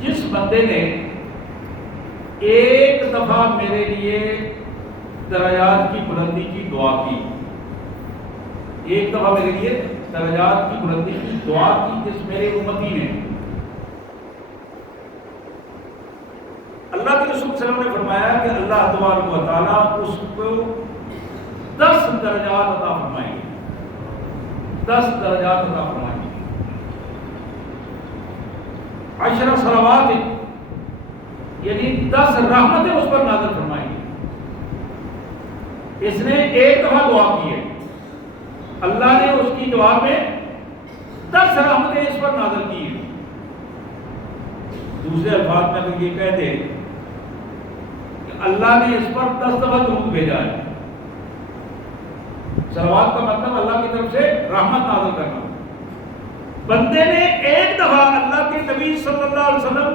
جس بندے نے ایک دفعہ میرے لیے درجات کی بلندی کی دعا کی، ایک دفعہ میرے لیے درجات کی بلندی کی دعا کی جس میرے امتی نے، اللہ کے رسول صلی اللہ علیہ وسلم نے فرمایا کہ اللہ تبارک و تعالیٰ اس کو 10 درجات عطا فرمائیں گے، 10 درجات عطا فرمائیں گے، 10 صلوات، یعنی 10 رحمتیں اس پر نازل فرمائیں گے۔ اس نے ایک دفعہ دعا کی ہے، اللہ نے اس کی دعا میں 10 رحمتیں اس پر نازل کی ہیں۔ دوسرے الفاظ میں اگر یہ کہہ دے کہ اللہ نے اس پر 10 دفعہ درود بھیجا ہے، صلوات کا مطلب اللہ کی طرف سے رحمت نازل کرنا۔ بندے نے ایک دفعہ اللہ کے نبی صلی اللہ علیہ وسلم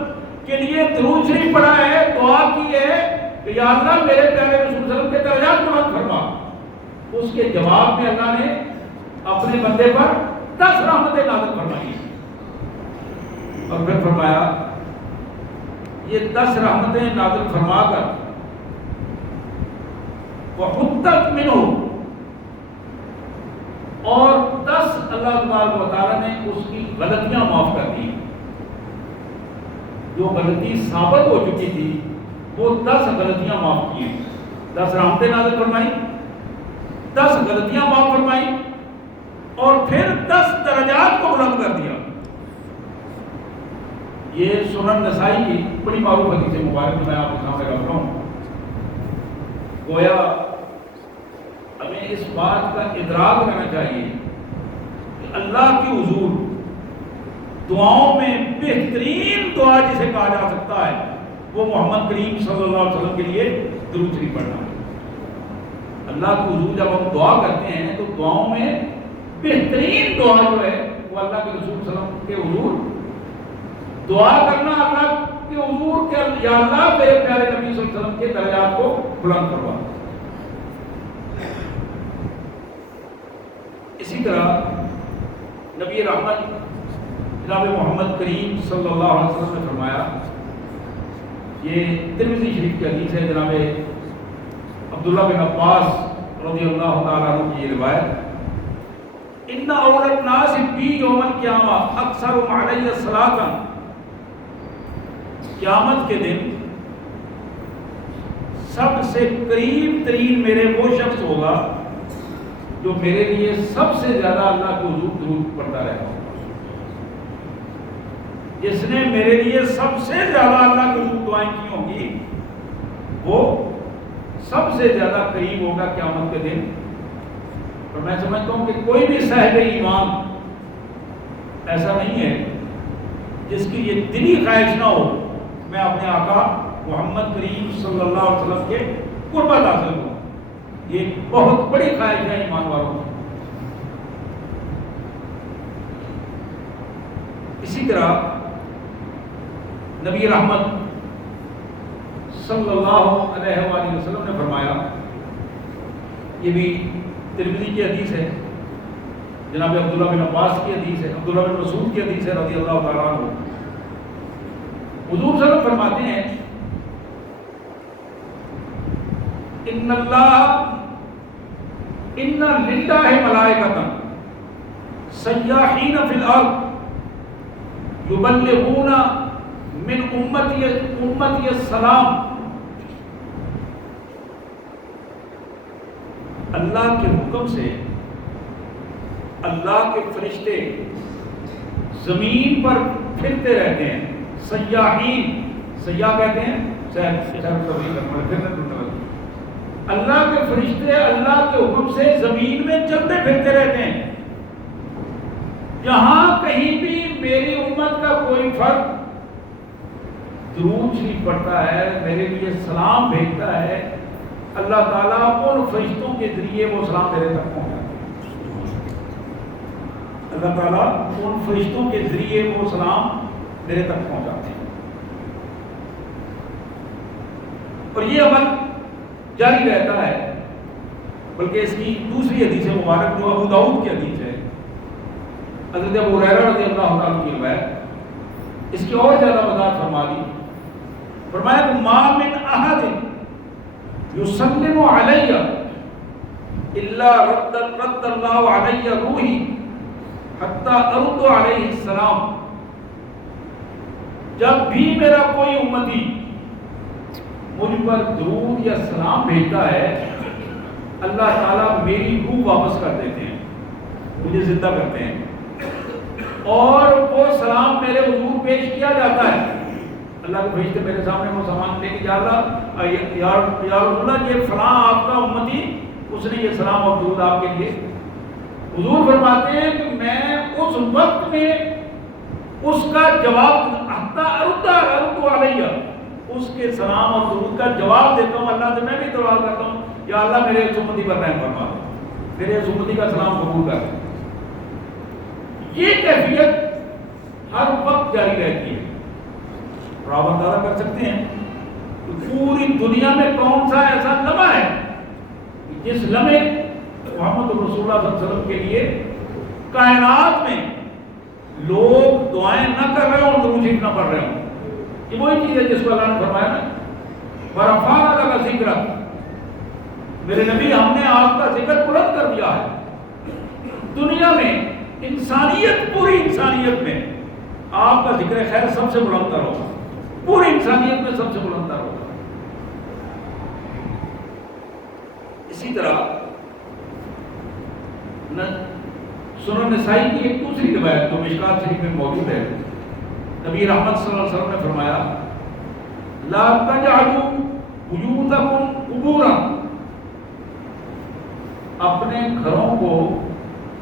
کے لیے درود شریف پڑھا ہے، دعا کی ہے کہ یا اللہ میرے پیارے رسول صلی اللہ علیہ وسلم کے درجات بلند فرما، اس کے جواب میں اللہ نے اپنے بندے پر 10 رحمتیں نازل فرمائی، اور پھر فرمایا یہ 10 رحمتیں نازل فرما کر وَحُطَّتْ مِنْهُ، اور 10 اللہ تبارک و تعالیٰ نے اس کی غلطیاں معاف کر دی، جو غلطی ثابت ہو چکی تھی وہ 10 غلطیاں معاف کی، 10 رحمتیں نازل فرمائی، 10 غلطیاں معاف فرمائی، اور پھر 10 درجات کو بلند کر دیا۔ یہ سنن نسائی کی بڑی معروف حدیث مبارک میں آپ کے سامنے رکھ رہا ہوں۔ گویا ہمیں اس بات کا ادراک رہنا چاہیے کہ اللہ کی حضور دعاؤں میں بہترین دعا جسے کہا جا سکتا ہے وہ محمد کریم صلی اللہ علیہ وسلم کے لیے درود شریف پڑھنا ہے۔ اللہ کی حضور جب ہم دعا کرتے ہیں تو دعاؤں میں بہترین دعا جو ہے وہ اللہ کے رسول صلی اللہ علیہ وسلم کے حضور دعا کرنا، اللہ کے حضور کے یا اللہ میرے پیارے نبی صلی اللہ علیہ وسلم کے درجات کو بلند کروا۔ اسی طرح نبی رحمت جناب محمد کریم صلی اللہ علیہ وسلم نے فرمایا، یہ ترمذی شریف کی حدیث ہے، جناب عبداللہ بن عباس رضی اللہ تعالیٰ عنہ کی یہ روایت، ان اول الناس بی یوم القیامہ اکثرهم علی الصلاۃ، قیامت کے دن سب سے قریب ترین میرے وہ شخص ہوگا جو میرے لیے سب سے زیادہ اللہ کے حضور درود پڑھتا رہے گا، جس نے میرے لیے سب سے زیادہ اللہ کے حضور دعائیں کی ہوں گی وہ سب سے زیادہ قریب ہوگا قیامت کے دن۔ اور میں سمجھتا ہوں کہ کوئی بھی صاحب ایمان ایسا نہیں ہے جس کی یہ دلی خواہش نہ ہو میں اپنے آقا محمد کریم صلی اللہ علیہ وسلم کے قربت حاصل ہوں، یہ بہت بڑی خواہش ہے ایمان والوں کی۔ اسی طرح نبی رحمت صلی اللہ علیہ وآلہ وسلم نے فرمایا، یہ بھی ترمذی کی حدیث ہے، جناب عبداللہ بن عباس کی حدیث ہے، عبداللہ بن مسعود کی حدیث ہے رضی اللہ تعالیٰ عنہ۔ حضور صلی اللہ علیہ وسلم فرماتے ہیں، ان اللہ ان للہ ملائکۃ سیاحین فی الارض یبلغون من امتی السلام، اللہ کے حکم سے اللہ کے فرشتے زمین پر پھرتے رہتے ہیں، سیاحین، سیاح کہتے ہیں اللہ کے فرشتے اللہ کے حکم سے زمین میں چلتے پھرتے رہتے ہیں، جہاں کہیں بھی میری امت کا کوئی فرد درود شریف پڑھتا ہے، میرے لیے سلام بھیجتا ہے، اللہ تعالیٰ ان فرشتوں کے ذریعے وہ سلام میرے تک پہنچاتا ہے، اللہ تعالیٰ ان فرشتوں کے ذریعے وہ سلام میرے تک پہنچاتے ہیں۔ اور یہ عمل جاری رہتا ہے، بلکہ اس کی دوسری حدیث مبارک جو ابو داؤد کی حدیث ہے، حضرت ابو ہریرہ رضی اللہ عنہ کی روایت، اس کی اور زیادہ وضاحت فرما دی، فرمایا کہ ما من احد یسلم علی الا رد اللہ علی روحی حتی ارد علیہ السلام. جب بھی میرا کوئی امتی مجھ پر درود یا سلام بھیجتا ہے، اللہ تعالیٰ میری روح واپس کر دیتے ہیں، مجھے زندہ کرتے ہیں، اور وہ سلام میرے حضور پیش کیا جاتا ہے. اللہ کو بھیجتے میرے سامنے وہ سامان لے کے جا رہا، یا رسول اللہ یہ فلاں آپ کا امتی، اس نے یہ سلام اور درود آپ کے لیے. حضور فرماتے ہیں کہ میں اس وقت میں اس کا جواب حتی ارد علیہ، اس کے سلام اور درود کا جواب دیتا ہوں. اللہ سے میں بھی دعا کرتا ہوں، یا اللہ میرے اس امتی پر رحم فرما دے، میرے اس امتی کا سلام قبول کر دے. یہ کیفیت ہر وقت جاری رہتی ہے. اور آپ اندازہ کر سکتے ہیں کہ پوری دنیا میں کون سا ایسا لمحہ ہے جس لمحے محمد رسول اللہ صلی اللہ علیہ وسلم کے لیے کائنات میں لوگ دعائیں نہ کر رہے ہوں اور درود شریف نہ پڑھ رہے ہوں. یہ وہی چیز ہے جس کو اللہ نے فرمایا نا ورفعنا لک ذکرک، میرے نبی ہم نے آپ کا ذکر بلند کر دیا ہے. دنیا میں انسانیت، پوری انسانیت میں آپ کا ذکر خیر سب سے بلند تر ہوگا، پوری انسانیت میں سب سے بلند تر ہوگا. اسی طرح سنن نسائی کی ایک دوسری روایت تو مشکات شریف میں موجود ہے، نبی رحمت صلی اللہ علیہ وسلم نے فرمایا لا تجعلوا بیوتکم قبورا، اپنے گھروں کو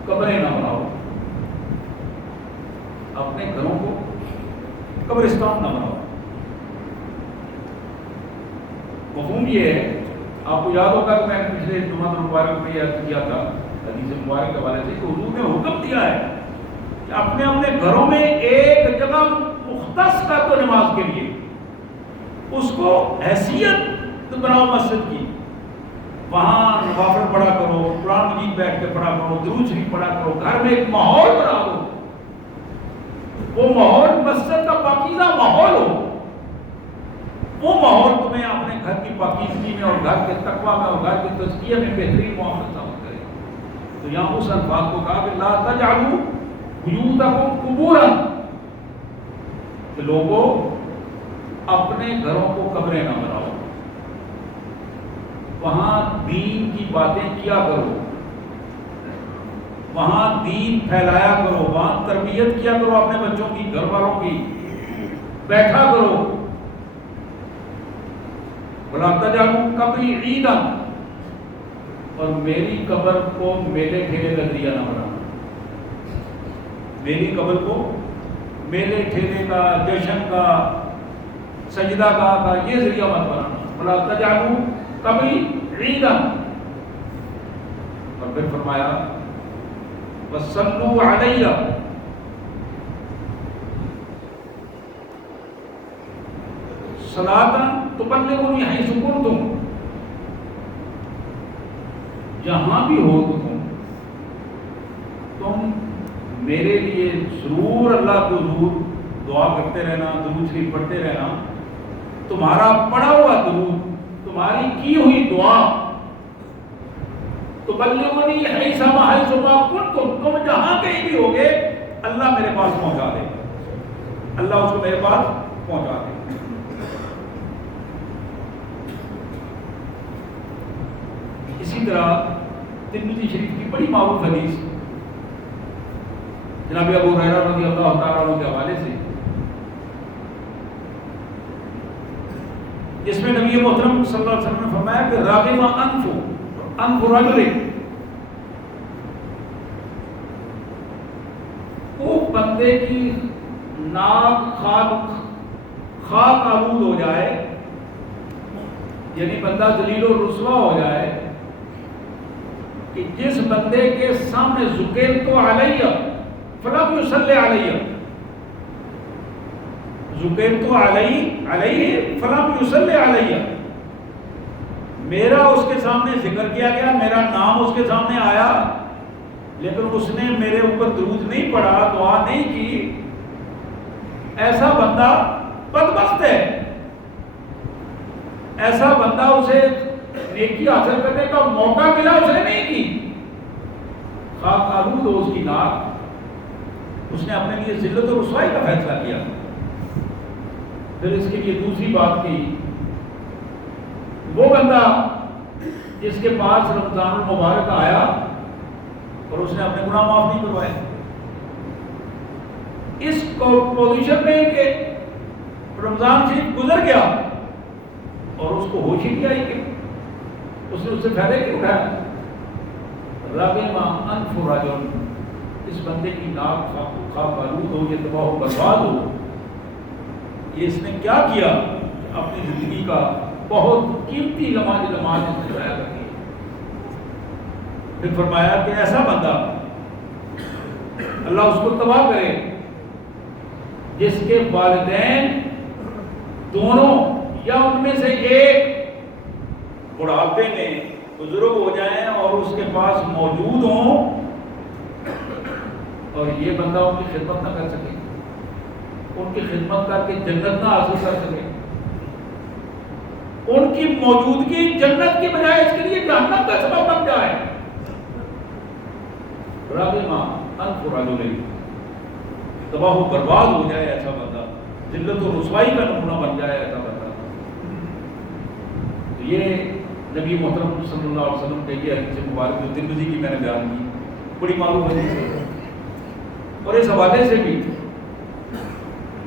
قبریں نہ بناؤ، اپنے گھروں کو قبرستان نہ بناؤ. مفہوم یہ ہے، آپ کو یاد ہوگا کہ میں نے پچھلے جمعہ مبارک میں یہ عرض کیا تھا حدیث مبارک کے حوالے سے کہ حضور نے حکم دیا ہے کہ اپنے اپنے گھروں میں ایک جگہ مختص کر دو نماز کے لیے، اس کو حیثیت بناؤ مسجد کی، وہاں نوافل پڑھا کرو، قرآن مجید بیٹھ کے پڑھا کرو، درود شریف پڑھا کرو، گھر میں ایک ماحول بنا دو، وہ ماحول مسجد کا پاکیزہ ماحول ہو، وہ ماحول تمہیں اپنے گھر کی پاکیزگی میں اور گھر کے تقویٰ میں اور گھر کے تزکیے میں بہترین معاملہ ثابت کرے. تو یہاں اس الفاظ کو کہا کہ لا تجعلوا بیوتکم قبورا، کہ لوگوں اپنے گھروں کو قبریں نہ بناؤ، وہاں دین کی باتیں کیا کرو، وہاں دین پھیلایا کرو، وہاں تربیت کیا کرو اپنے بچوں کی، گھر والوں کی، بیٹھا کرو. وَلَا تَجْعَلُوا قَبْرِي عِيدًا، اور میری قبر کو میلے ٹھیلے کا ذریعہ نہ بنانا، میری قبر کو میلے ٹھیلے کا، جشن کا، سجدہ کا یہ ذریعہ مت بنانا. وَلَا تَجْعَلُوا قَبْرِي عِيدًا، اور پھر فرمایا وَصَلُّوا عَلَيَّ، صلاۃً تبلغنی حیث کنتم، جہاں بھی ہو تم میرے لیے ضرور اللہ کو ضرور دعا کرتے رہنا، درود شریف پڑھتے رہنا. تمہارا پڑھا ہوا درود، تمہاری کی ہوئی دعا تبلغنی حیث ما کنتم، تم جہاں کہیں بھی ہوگے اللہ میرے پاس پہنچا دے، اللہ اس کو میرے پاس پہنچا دے. اسی طرح ترمذی شریف کی بڑی معروف حدیث جناب ابو ہریرہ رضی اللہ تعالیٰ عنہ کے حوالے سے، جس میں نبی محترم صلی اللہ علیہ وسلم نے فرمایا کہ راغم انف رجل، وہ بندے کی ناک خاک آلود ہو جائے، یعنی بندہ ذلیل و رسوا ہو جائے، کہ جس بندے کے سامنے ذکرت علیہ فلم یصلی علیہ، ذکرت علیہ فلم یصلی علیہ، میرا اس کے سامنے ذکر کیا گیا، میرا نام اس کے سامنے آیا، لیکن اس نے میرے اوپر درود نہیں پڑھا، دعا نہیں کی. ایسا بندہ بدبخت ہے، ایسا بندہ اسے نیکی حاصل کرنے کا موقع ملا اس نے نہیں کی، خاک آلود ہو اس کی ناک، اس نے اپنے لیے ذلت و رسوائی کا فیصلہ کیا۔ پھر اس کے لیے دوسری بات کی، وہ بندہ جس کے پاس رمضان المبارک آیا اور اس نے اپنے گناہ معاف نہیں کروائے، اس پوزیشن میں کہ رمضان شریف گزر گیا اور اس کو ہوش ہی نہیں آئی کہ اس نے اس سے فائدہ نہیں اٹھایا۔ رغم انف رجل، اس بندے کی ناک خاک آلود ہو، یہ تباہ و برباد ہو، یہ اس نے کیا کیا؟ اپنی زندگی کا بہت قیمتی لمحہ اس نے ضائع کر دیا۔ پھر فرمایا کہ ایسا بندہ اللہ اس کو تباہ کرے جس کے والدین دونوں یا ان میں سے ایک بڑھاپے میں بزرگ ہو جائیں اور اس کے پاس موجود ہوں اور یہ بندہ ان کی خدمت نہ کر سکے، ان کی خدمت کر کے جنت نہ حاصل کر سکے، ان کی موجودگی جنت کی بجائے اس کے لیے جہنم کا سبب بن جائے۔ رغم انف رجل، تباہ و برباد ہو جائے ایسا بندہ، ذلت و رسوائی کا نمونہ بن جائے ایسا بندہ۔ تو یہ نبی محترم صلی اللہ علیہ وسلم کے یہ حدیث مبارک جو ترمذی کی میں نے بیان کی، بڑی معروف حدیث ہے، اور اس حوالے سے بھی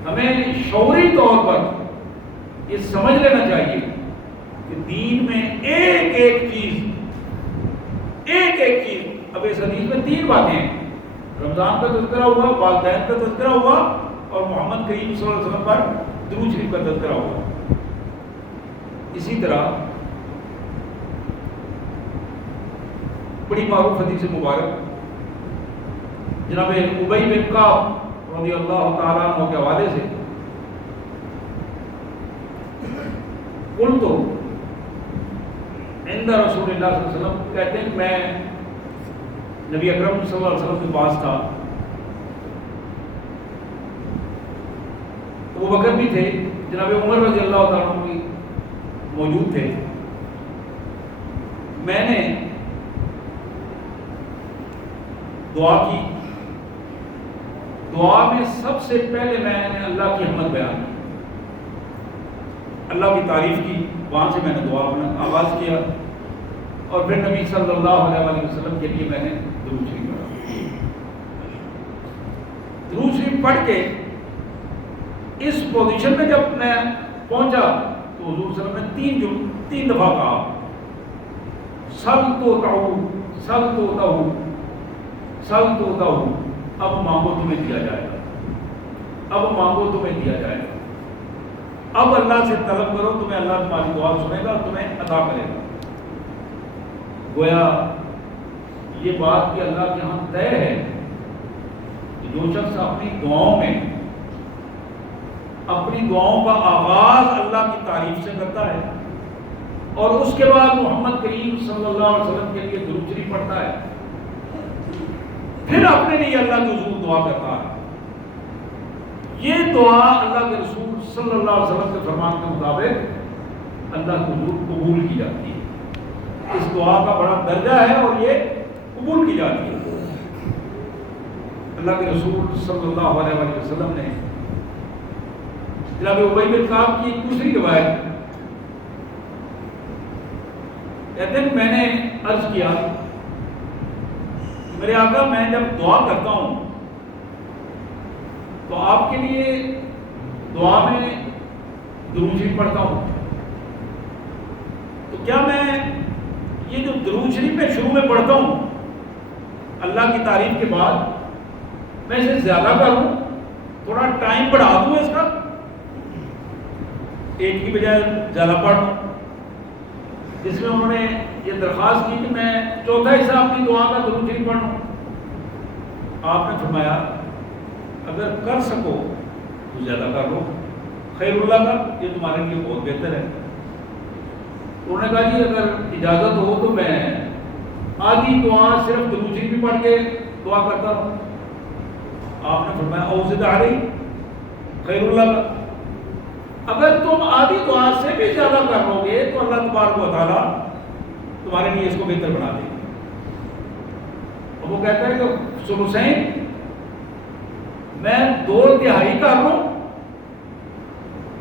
ہمیں شعوری طور پر یہ سمجھ لینا چاہیے کہ دین میں ایک ایک چیز، اب اس حدیث میں 3 باتیں ہیں، رمضان کا تذکرہ ہوا، والدین کا تذکرہ ہوا، اور محمد کریم صلی اللہ علیہ وسلم پر درود شریف کا تذکرہ ہوا۔ اسی طرح بڑی معروف حدیث مبارک جناب ابی بن کعب رضی اللہ تعالیٰ عنہ کے حوالے سے، قلت عند رسول اللہ صلی اللہ علیہ وسلم، کہتے ہیں میں نبی اکرم صلی اللہ علیہ وسلم کے پاس تھا، وہ بکر بھی تھے، جناب عمر رضی اللہ تعالیٰ عنہ بھی موجود تھے۔ میں نے دعا کی، دعا میں سب سے پہلے میں نے اللہ کی حمد بیان کی، اللہ کی تعریف کی، وہاں سے میں نے دعا اپنا آغاز کیا، اور پھر نبی صلی اللہ علیہ وسلم کے لیے میں نے درود شریف پڑھا۔ درود شریف پڑھ کے اس پوزیشن میں جب میں پہنچا تو حضور صلی اللہ علیہ وسلم نے 3 دفعہ کہا، سل تو تہو، اب مانگو تمہیں دیا جائے گا، اب مانگو تمہیں دیا جائے گا، اب اللہ سے طلب کرو، تمہیں اللہ تمہاری دعا سنے گا، تمہیں عطا کرے گا۔ گویا یہ بات کہ اللہ کے ہاں طے ہے کہ جو شخص اپنی دعاؤں کا آغاز اللہ کی تعریف سے کرتا ہے اور اس کے بعد محمد کریم صلی اللہ علیہ وسلم کے لیے درود شریف پڑھتا ہے، پھر اپنے لیے اللہ کے حضور دعا کرتا ہے، یہ دعا اللہ کے رسول صلی اللہ علیہ وسلم کے فرمان کے مطابق اللہ کے حضور قبول کی جاتی ہے۔ اس دعا کا بڑا درجہ ہے اور یہ قبول کی جاتی ہے۔ اللہ کے رسول صلی اللہ علیہ وسلم نے جناب ابی بن کعب کی ایک دوسری روایت کہتے ہیں میں نے عرض کیا کہ میرے آقا میں جب دعا کرتا ہوں تو آپ کے لیے دعا میں درود شریف پڑھتا ہوں، تو کیا میں یہ جو درود شریف میں شروع میں پڑھتا ہوں اللہ کی تعریف کے بعد میں اسے زیادہ کروں، تھوڑا ٹائم بڑھا دوں اس کا، ایک کی بجائے زیادہ پڑھوں، جس میں انہوں نے یہ درخواست کی کہ میں چوتھا حصہ اپنی دعا کا درود شریف پڑھوں۔ آپ نے فرمایا اگر کر سکو تو زیادہ کر لو، خیر اللہ کا، یہ تمہارے لیے بہت بہتر ہے۔ انہوں نے کہا جی اگر اجازت ہو تو میں آدھی دعا صرف درود شریف بھی پڑھ کے دعا کرتا ہوں۔ آپ نے فرمایا اوزد علیہ، خیر اللہ کا. اگر تم آدھی دعا سے بھی زیادہ کر لو گے تو اللہ تبارک و تعالیٰ تمہارے لیے اس کو بہتر بنا دے گا. اور وہ کہتا ہے کہ ثلثین میں 2/3 کر لوں,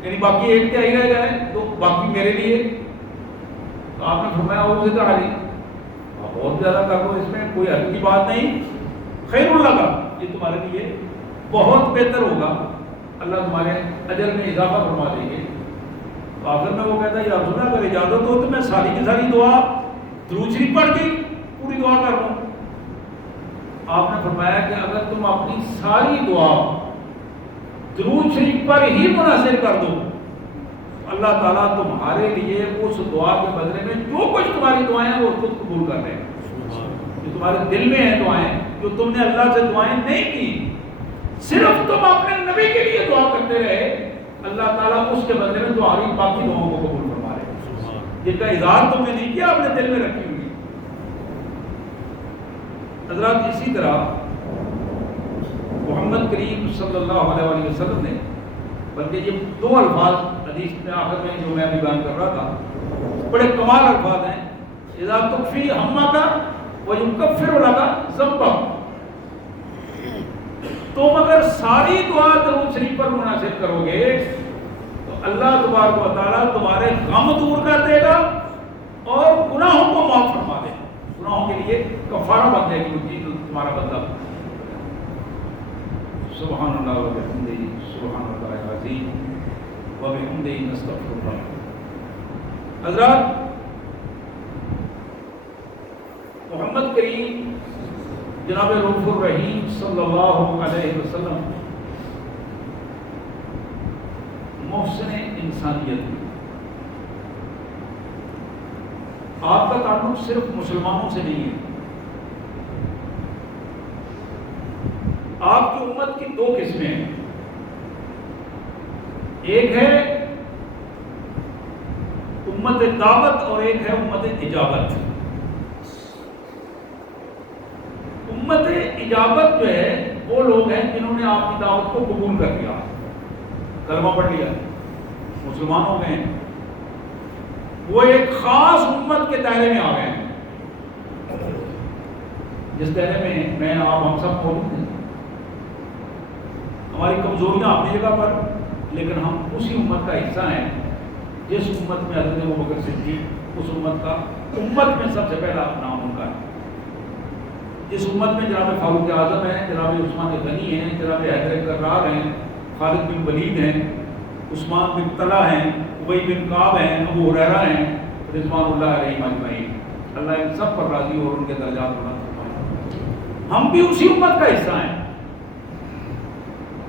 یعنی باقی 1/3 رہ جائے تو باقی میرے لیے. تو آپ نے فرمایا اور سے کہا بہت زیادہ کر لو, اس میں کوئی حد کی بات نہیں. خیر اللہ کا, یہ تمہارے لیے بہت بہتر ہوگا, اللہ تمہارے اجر میں اضافہ فرما دیں گے. تو آخر میں وہ کہتا ہے یا رسول اللہ اگر اجازت ہو تو میں ساری کی ساری دعا درود شریف پڑھ کے پوری دعا کر لوں. آپ نے فرمایا کہ اگر تم اپنی ساری دعا درود شریف پر ہی منحصر کر دو, اللہ تعالیٰ تمہارے لیے اس دعا کے بدلے میں جو کچھ تمہاری دعائیں ہیں وہ اس کو قبول کر رہے ہیں. جو تمہارے دل میں ہیں دعائیں, جو تم نے اللہ سے دعائیں نہیں کی, صرف تم اپنے نبی کے لیے دعا کرتے رہے, اللہ تعالیٰ اس کے بدلے میں تمہاری باقی دعاؤں کو قبول فرما رہے ہیں. جن کا اظہار تم نے نہیں کیا اپنے دل میں رکھی ہوئی. حضرات اسی طرح محمد کریم صلی اللہ علیہ وسلم نے, بلکہ یہ 2 الفاظ حدیث میں آخر میں جو میں ابھی بیان کر رہا تھا بڑے کمال الفاظ ہیں. اذا تکفی ہمہ کا ویکفر لک ذنبک, تم اگر ساری دعا درود شریف پر منحصر کرو گے تو اللہ تبارک و تعالیٰ تمہارے غم دور کر دے گا اور گناہوں کو معاف فرما دے گا. گناہوں کے لیے کفارہ بن جائے گی چیز تمہارا بدلہ. سبحان اللہ و بحمدہ سبحان اللہ العظیم و بحمدہ نستغفر اللہ. حضرات محمد کریم جناب رؤوف الرحیم صلی اللہ علیہ وسلم محسن انسانیت. آپ کا تعلق صرف مسلمانوں سے نہیں ہے. آپ کی امت کی 2 قسمیں ہیں. ایک ہے امت دعوت اور ایک ہے امت اجابت. امت اجابت جو ہے وہ لوگ ہیں جنہوں نے آپ کی دعوت کو قبول کر لیا, کلمہ پڑھ لیا, مسلمان ہو گئے ہیں. وہ ایک خاص امت کے دائرے میں آ گئے ہیں, جس دائرے میں آپ ہم سب موجود ہیں. ہماری کمزوریاں اپنی جگہ پر, لیکن ہم اسی امت کا حصہ ہیں جس امت میں حضرت ابوبکر صدیق, اس امت میں سب سے پہلا نام ان کا ہے. جس امت میں جناب فاروق اعظم ہیں, جناب عثمان غنی ہیں, جناب حیدر کرار ہیں, خالد بن ولید ہیں, عثمان بن طلحہ ہیں, ابی بن کعب ہیں, ابو ہریرہ ہیں, رضوان اللہ علیہم اجمعین. اللہ ان سب پر راضی اور ان کے درجات بلند فرمائے. ہم بھی اسی امت کا حصہ ہیں.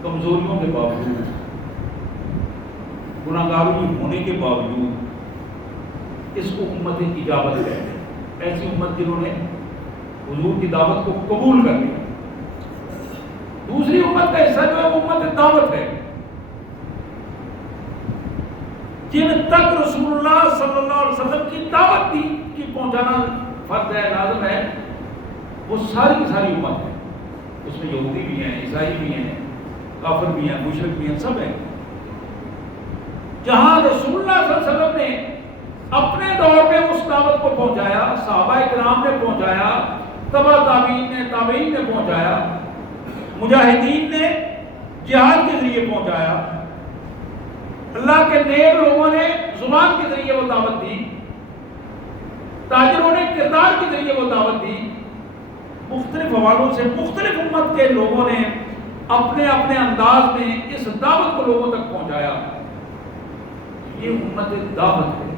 کمزوریوں کے باوجود, گناہگاری ہونے کے باوجود اس کو امت اجابت کہتے ہیں. ایسی امت جنہوں نے حضور کی دعوت کو قبول کر لیا. دوسری امت کا حصہ جو ہے وہ امت دعوت ہے, جن تک رسول اللہ صلی اللہ علیہ وسلم کی دعوت کی پہنچانا فرض ہے, لازم ہے, وہ ساری کی ساری امت ہے. اس میں یہودی بھی ہیں, عیسائی بھی ہیں, کافر بھی ہیں, مشرک بھی ہیں, سب ہیں. جہاں رسول اللہ صلی اللہ علیہ وسلم نے اپنے دور میں اس دعوت کو پہنچایا, صحابہ کرام نے پہنچایا, تبع تابعین نے, تابعین نے پہنچایا, مجاہدین نے جہاد کے ذریعے پہنچایا, اللہ کے نیک لوگوں نے زبان کے ذریعے وہ دعوت دی, تاجروں نے کردار کے ذریعے وہ دعوت دی. مختلف حوالوں سے مختلف امت کے لوگوں نے اپنے اپنے انداز میں اس دعوت کو لوگوں تک پہنچایا. یہ امت دعوت ہے.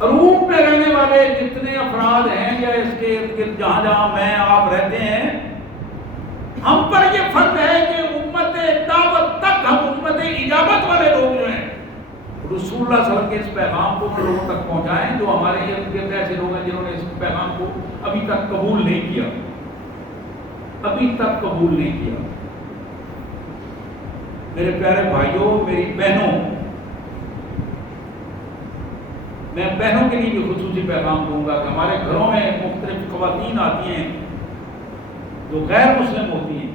روم میں رہنے والے جتنے افراد ہیں یا اس کے ارد گرد جہاں جہاں میں آپ رہتے ہیں, ہم پر یہ فرض ہے کہ امت دعوت تک ہم امت اجابت والے لوگ جو ہیں رسول اللہ صلی اللہ علیہ وسلم کے اس پیغام کو لوگوں تک پہنچائیں. جو ہمارے ارد گرد ایسے لوگ ہیں جنہوں نے اس پیغام کو ابھی تک قبول نہیں کیا, ابھی تک قبول نہیں کیا. میرے پیارے بھائیوں, میری بہنوں, میں بہنوں کے لیے بھی خصوصی پیغام دوں گا کہ ہمارے گھروں میں مختلف خواتین آتی ہیں جو غیر مسلم ہوتی ہیں,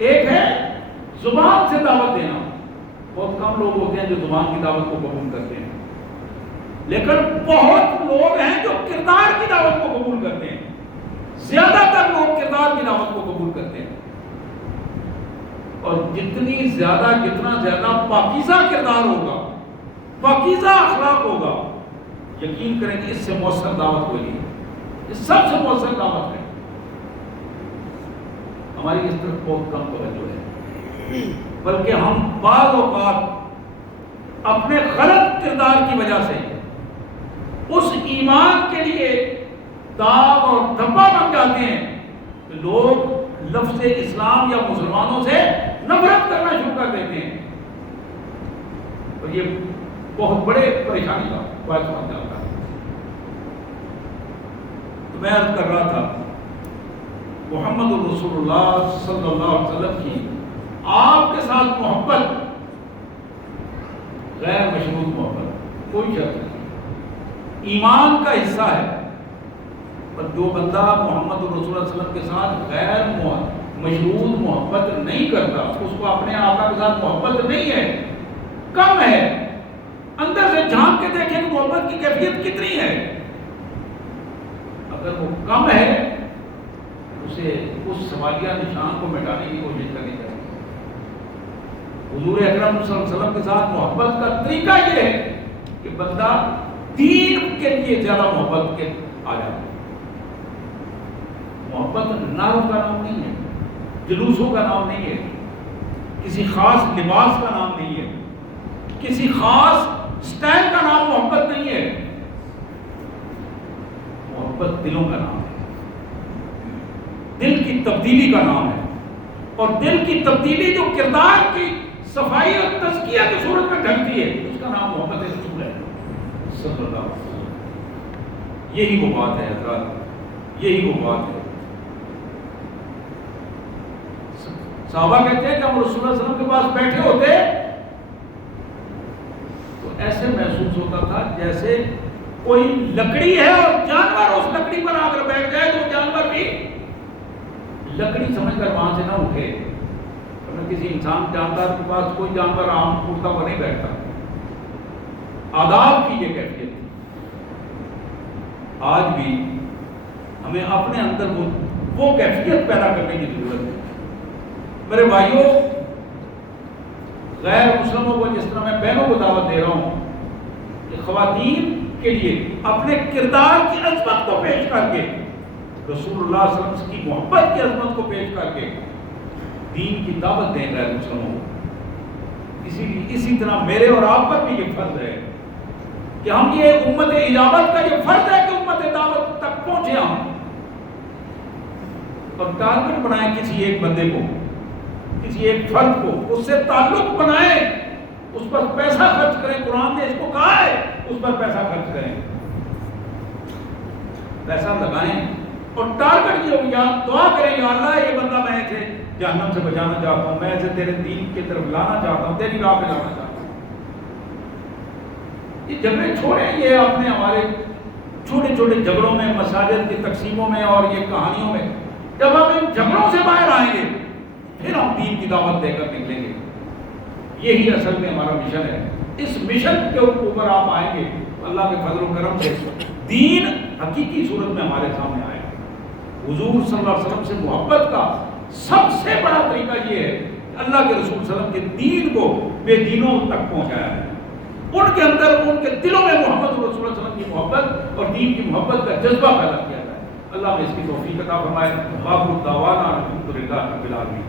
ایک ہے زبان سے دعوت دینا، بہت کم لوگ ہوتے ہیں جو زبان کی دعوت کو قبول کرتے ہیں، لیکن بہت لوگ ہیں جو کردار کی دعوت کو قبول کرتے ہیں، زیادہ تر لوگ کردار کی دعوت کو قبول کرتے ہیں، اور جتنا زیادہ پاکیزہ کردار ہوگا، پاکیزہ اخلاق ہوگا، یقین کریں کہ اس سے مؤثر دعوت کوئی نہیں، یہ سب سے مؤثر دعوت ہے۔ ہماری اس طرف بہت کم توجہ ہے، بلکہ ہم بعض اوقات اپنے غلط کردار کی وجہ سے اس ایمان کے لیے داغ اور دھبا بن جاتے ہیں کہ لوگ لفظ اسلام یا مسلمانوں سے نفرت کرنا شروع کر دیتے ہیں، اور یہ بہت بڑے پریشانی کا باعث بن جاتا ہے۔ تو میں عرض کر رہا تھا محمد رسول اللہ صلی اللہ علیہ وسلم کی آپ کے ساتھ محبت غیر مشروط محبت، کوئی شرط نہیں، ایمان کا حصہ ہے، پر جو بندہ محمد رسول اللہ صلی اللہ علیہ وسلم کے ساتھ غیر مشروط محبت نہیں کرتا، اس کو اپنے آقا کے ساتھ محبت نہیں ہے، کم ہے۔ اندر سے جھانک کے دیکھیں کہ محبت کی کیفیت کتنی ہے، اگر وہ کم ہے اسے اس سوالیہ نشان کو مٹانے کی کوشش کرنی چاہیے۔ حضور اکرم صلی اللہ علیہ وسلم کے ساتھ محبت کا طریقہ یہ ہے کہ بندہ دین کے لیے زیادہ محبت کے آ جاتا ہے۔ محبت ناروں کا نام نہیں ہے، جلوسوں کا نام نہیں ہے، کسی خاص لباس کا نام نہیں ہے، کسی خاص سٹائل کا نام محبت نہیں ہے، محبت دلوں کا نام ہے، دل کی تبدیلی کا نام ہے، اور دل کی تبدیلی جو کردار کی صفائی اور تزکیہ کی صورت میں ڈھلتی ہے اس کا نام محبت رسول ہے صلی اللہ علیہ وسلم۔ یہی وہ بات ہے حضرات، یہی وہ بات ہے۔ صحابہ کہتے ہیں کہ ہم رسول اللہ صلی اللہ علیہ وسلم کے پاس بیٹھے ہوتے تو ایسے محسوس ہوتا تھا جیسے کوئی لکڑی ہے اور جانور اس لکڑی پر آ کر بیٹھ جائے تو جانور بھی لکڑی سمجھ کر وہاں سے نہ اٹھے۔ کسی انسان جاندار کے پاس کوئی جانور عام اٹھتا ہوا نہیں بیٹھتا، آداب کی یہ کیفیت تھی۔ آج بھی ہمیں اپنے اندر وہ کیفیت پیدا کرنے کی ضرورت ہے۔ میرے بھائیوں، غیر مسلموں کو جس طرح میں بہنوں کو دعوت دے رہا ہوں کہ خواتین کے لیے اپنے کردار کی عظمت کو پیش کر کے، رسول اللہ صلی اللہ علیہ وسلم کی محبت کی عظمت کو پیش کر کے دین کی دعوت دیں غیر مسلموں کو، اسی طرح میرے اور آپ پر بھی یہ فرض ہے کہ ہم یہ امت اجابت کا یہ فرض ہے کہ امت دعوت تک پہنچے ہم، اور ٹارگٹ بنائیں کسی ایک بندے کو، کسی ایک فرد کو، اس سے تعلق بنائیں، اس پر پیسہ خرچ کریں۔ قرآن نے اس کو کہا ہے اس پر پیسہ خرچ کریں، پیسہ لگائیں، اور ٹارگٹ یہ ہو، یا دعا کریں یا اللہ یہ بندہ میں اسے جہنم سے بچانا چاہتا ہوں، میں اسے تیرے دین کی طرف لانا چاہتا ہوں، تیری راہ پہ لانا چاہتا ہوں۔ یہ جھگڑے چھوڑیں، یہ اپنے ہمارے چھوٹے چھوٹے جھگڑوں میں، مساجد کی تقسیموں میں اور یہ کہانیوں میں، جب ہم ان جھگڑوں سے باہر آئیں گے پھر ہم دین کی دعوت دے کر نکلیں گے۔ یہی اصل میں ہمارا مشن ہے۔ اس مشن کے اوپر آپ آئیں گے، اللہ کے فضل و کرم سے دین حقیقی صورت میں ہمارے سامنے آئے گا۔ حضور صلی اللہ علیہ وسلم سے محبت کا سب سے بڑا طریقہ یہ ہے کہ اللہ کے رسول صلی اللہ علیہ وسلم کے دین کو بے دینوں تک پہنچایا ہے، ان کے اندر، ان کے دلوں میں محمد رسول اللہ صلی اللہ علیہ وسلم کی محبت اور دین کی محبت کا جذبہ پیدا کیا ہے۔ اللہ نے اس کی توفیق عطا فرمائے۔ آخر دعوانا الحمدللہ رب العالمین۔